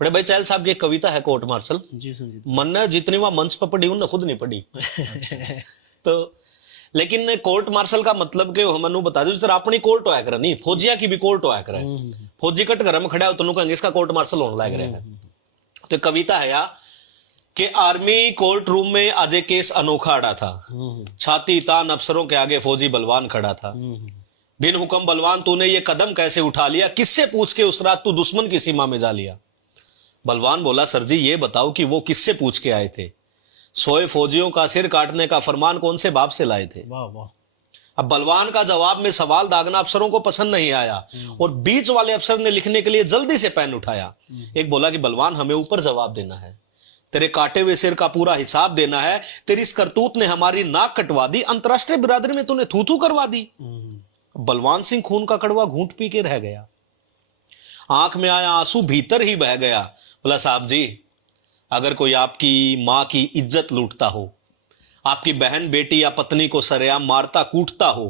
बड़े भाई चहल साहब की एक कविता है कोर्ट मार्शल जी संजीत। मन ने जितनी वहां मंच पर पढ़ी उनने खुद नहीं पढ़ी। तो लेकिन कोर्ट मार्शल का मतलब के हमनु बता दो, जिस तरह अपनी कोर्ट होया करे नहीं, फौजिया की भी कोर्ट होया करे। फौजी कट घर में खड़ा हो तो कहेंगे इसका कोर्ट मार्शल होने लग रहा है। तो कविता है या कि आर्मी कोर्ट रूम में आज एक केस अनोखा अड़ा था। छाती तान अफसरों के आगे फौजी बलवान खड़ा था। बिन हुक्म बलवान तूने ये कदम कैसे उठा लिया, किससे पूछ के उस रात तू दुश्मन की सीमा में जा लिया। बलवान बोला सर जी ये बताओ कि वो किससे पूछ के आए थे, सोए फौजियों का सिर काटने का फरमान कौन से बाप से लाए थे। वाह वाह। अब बलवान का जवाब में सवाल दागना अफसरों को पसंद नहीं आया और बीच वाले अफसर ने लिखने के लिए जल्दी से पेन उठाया। एक बोला कि बलवान हमें ऊपर जवाब देना है, तेरे काटे हुए सिर का पूरा हिसाब देना है। तेरी इस करतूत ने हमारी नाक कटवा दी, अंतरराष्ट्रीय बिरादरी में तूने थू थू करवा दी। बलवान सिंह खून का कड़वा घूंट पी के रह गया, आंख में आया आंसू भीतर ही बह गया। बोला साहब जी अगर कोई आपकी मां की इज्जत लूटता हो, आपकी बहन बेटी या पत्नी को सरेआम मारता कूटता हो,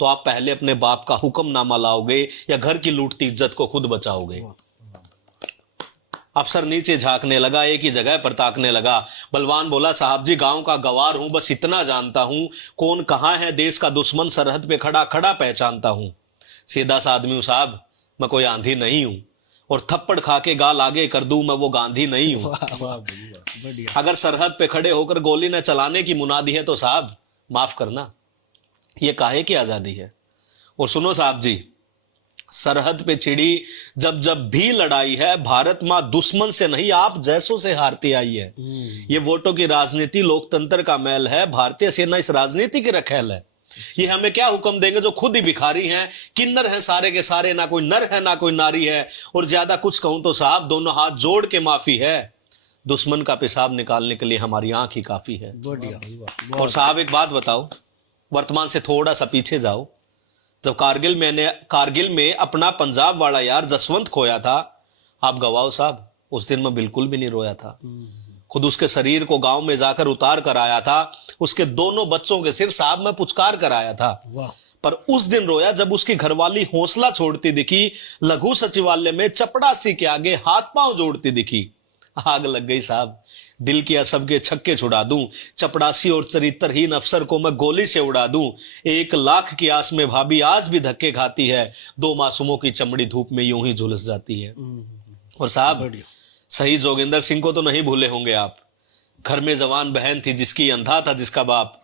तो आप पहले अपने बाप का हुक्मनामा लाओगे या घर की लूटती इज्जत को खुद बचाओगे। अफसर नीचे झांकने लगा, एक ही जगह पर ताकने लगा। बलवान बोला साहब जी गांव का गवार हूं, बस इतना जानता हूं कौन कहां है देश का दुश्मन, सरहद पे खड़ा खड़ा पहचानता हूं। सीधा सा आदमी हूं साहब, मैं कोई आंधी नहीं हूं, और थप्पड़ खा के गाल आगे कर दूं मैं वो गांधी नहीं हूं। अगर सरहद पे खड़े होकर गोली न चलाने की मुनादी है तो साहब माफ करना, ये काहे की आजादी है। और सुनो साहब जी, सरहद पे छिड़ी जब जब भी लड़ाई है, भारत मां दुश्मन से नहीं आप जैसों से हारती आई है। ये वोटों की राजनीति लोकतंत्र का मैल है, भारतीय सेना इस राजनीति की रखेल है। ये हमें क्या हुक्म देंगे जो खुद ही भिखारी हैं, किन्नर हैं सारे के सारे, ना कोई नर है ना कोई नारी है। और ज्यादा कुछ कहूं तो साहब दोनों हाथ जोड़ के माफी है, दुश्मन का पेशाब निकालने के लिए हमारी आंख ही काफी है। और साहब एक बात बताओ, वर्तमान से थोड़ा सा पीछे जाओ, जब कारगिल में अपना पंजाब वाला यार जसवंत खोया था, आप गवाओ साहब उस दिन मैं बिल्कुल भी नहीं रोया था। खुद उसके शरीर को गांव में जाकर उतार कर आया था, उसके दोनों बच्चों के सिर साहब मैं पुचकार कर आया था। पर उस दिन रोया जब उसकी घरवाली हौसला छोड़ती दिखी, लघु सचिवालय में चपड़ासी के आगे हाथ पांव जोड़ती दिखी। आग लग गई साहब, दिल किया सबके छक्के छुड़ा दूं, चपड़ासी और चरित्रहीन अफसर को मैं गोली से उड़ा दूं। 1,00,000 की आस में भाभी आज भी धक्के खाती है, 2 मासूमों की चमड़ी धूप में यूं ही झुलस जाती है। और साहब शहीद जोगिंदर सिंह को तो नहीं भूले होंगे आप, घर में जवान बहन थी जिसकी अंधा था जिसका बाप।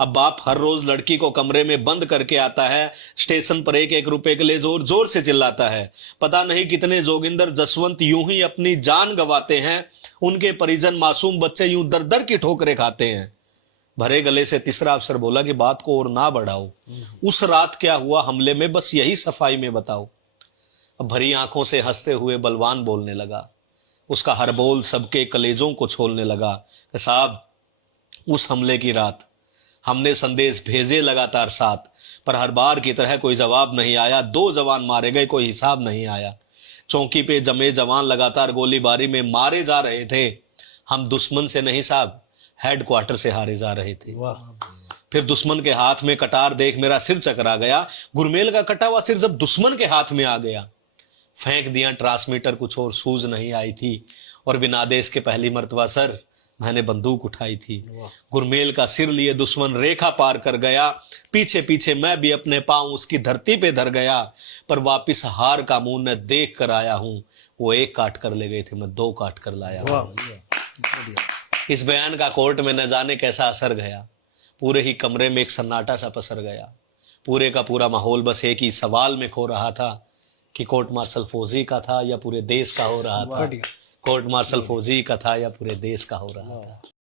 अब बाप हर रोज लड़की को कमरे में बंद करके आता है, स्टेशन पर 1-1 रुपए के लिए जोर जोर से चिल्लाता है। पता नहीं कितने जोगिंदर जसवंत यूं ही अपनी जान गंवाते हैं, उनके परिजन मासूम बच्चे यूं दर दर की ठोकरें खाते हैं। भरे गले से तीसरा अफसर बोला कि बात को और ना बढ़ाओ, उस रात क्या हुआ हमले में बस यही सफाई में बताओ। अब भरी आंखों से हंसते हुए बलवान बोलने लगा, उसका हर बोल सबके कलेजों को छोलने लगा कि साहब उस हमले की रात हमने संदेश भेजे लगातार 7, पर हर बार की तरह कोई जवाब नहीं आया। 2 जवान मारे गए, कोई हिसाब नहीं आया। चौकी पे जमे जवान लगातार गोलीबारी में मारे जा रहे थे, हम दुश्मन से नहीं साहब हेडक्वार्टर से हारे जा रहे थे। फिर दुश्मन के हाथ में कटार देख मेरा सिर चकरा गया, गुरमेल का कटा हुआ सिर जब दुश्मन के हाथ में आ गया। फेंक दिया ट्रांसमीटर, कुछ और सूझ नहीं आई थी, और बिना आदेश के पहली मर्तबा सर मैंने बंदूक उठाई थी। गुरमेल का सिर लिए दुश्मन रेखा पार कर गया, पीछे पीछे मैं भी अपने पांव उसकी धरती पे धर गया, पर वापिस हार का मुंह न देख कर आया हूं। वो 1 काट कर ले गए थे, मैं 2 काट कर लाया हूं। इस बयान का कोर्ट में न जाने कैसा असर गया, पूरे ही कमरे में एक सन्नाटा सा पसर गया। पूरे का पूरा माहौल बस एक ही सवाल में खो रहा था कि कोर्ट मार्शल फौजी का था या पूरे देश का हो रहा था। कोर्ट मार्शल फौजी का था या पूरे देश का हो रहा था।